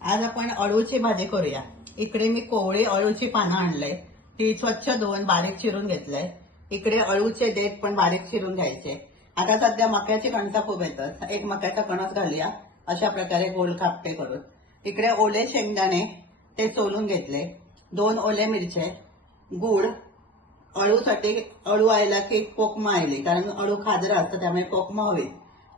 आज आपण अळूची भाजी करूया। इकडे मी कोवळी अळूची पानं आणलंय, ती स्वच्छ धुवून बारीक चिरून घेतलंय। इकडे अळूचे देठ पण बारीक चिरून घ्यायचे। आता सध्या मक्याची कणसं खूप येतात, एक मक्याचा कणस घालूया अशा प्रकारे गोल कापटे करून। इकडे ओले शेंगदाणे ते सोलून घेतले, 2 ओले मिरचे, गूळ, अळूसाठी अळू आयला की कोकमा आयली, कारण अळू खाजरा असतं त्यामुळे कोकमा हवी।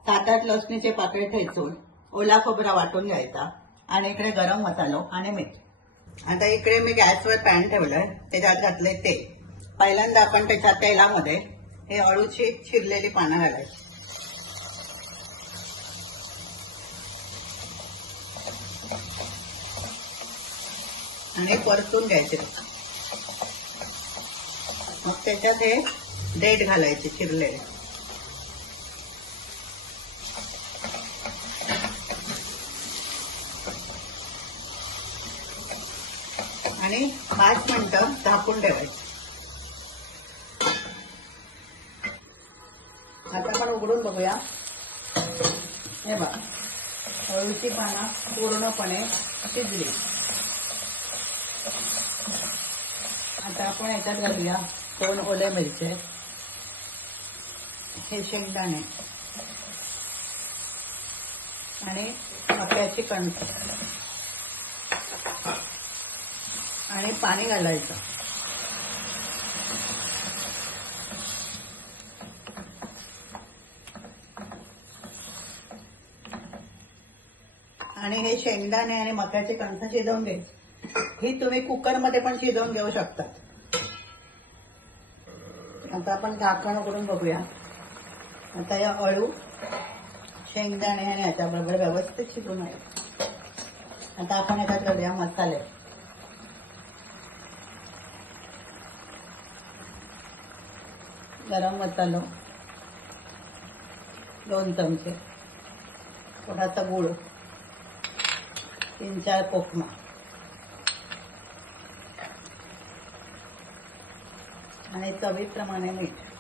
7-8 लसणीचे पाकळे ठेचून ओला खोबरा वाटून घ्यायचा आणि इकडे गरम मसालो आणि मीठ। आता इकडे मी गॅसवर पॅन ठेवलंय, त्याच्यात घातले तेल। पहिल्यांदा आपण त्याच्या तेलामध्ये हे अळूची चिरलेली पानं घालायची आणि परतून घ्यायचे। मग त्याच्यात हे देठ घालायचे चिरलेले आणि 5 मिनिटं झाकून ठेवायचे। आता आपण उघडून बघूया। हे बघा, अळूची पानं पूर्णपणे शिजली। आता आपण याच्यात घालूया 2 ओले मिरचे, हे शेंगदाणे आणि मक्याची कणसं आणि पाणी घालायचं। आणि हे शेंगदाणे आणि मक्याची कणसं शिजवून घे। ही तुम्ही कुकरमध्ये पण शिजवून घेऊ शकता। आता आपण झाकण उघडून बघूया। आता या अळू, शेंगदाणे आणि याच्याबरोबर व्यवस्थित शिजून आहे। आता आपण याच्यात घालूया मसाले। गरम मसालो 2 चमचे, थोडासा गूळ, 3-4 कोकमा आणि चवीप्रमाणे मीठ।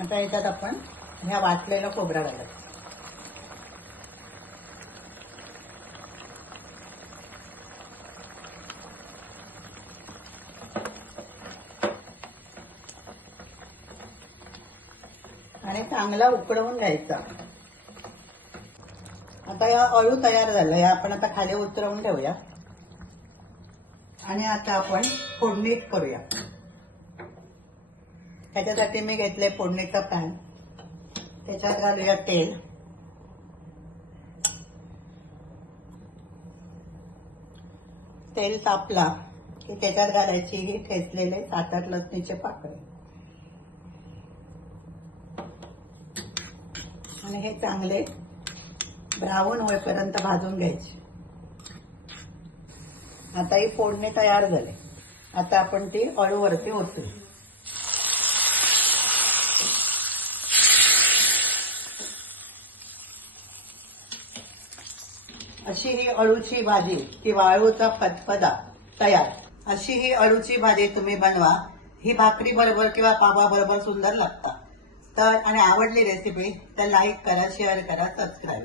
आता याच्यात आपण ह्या वाटलेला खोबरा घालायचा आणि चांगला उकळवून घ्यायचा। आता या अळू तयार झाला, या आपण आता खाली उतरवून ठेवूया आणि आता आपण फोडणी करूया। त्याच्यासाठी मी घेतले फोडणीचा पॅन, त्याच्यात घालूया तेल। तेल तापला की त्याच्यात घालायची ही ठेचलेले 7-8 लसणीचे पाकळे आणि हे चांगले ब्राऊन होईपर्यंत भाजून घ्यायचे। आता ही फोडणी तयार झाली। आता आपण ती अळूवरती ओतू। अशी ही अळूची भाजी किंवा अळूचा फतफदा तयार। अशी ही अळूची भाजी तुम्ही बनवा, ही भाकरी बरोबर किंवा पावा बरोबर सुंदर लागतात। तर आणि आवडली रेसिपी तर लाईक करा, शेअर करा, सबस्क्राईब।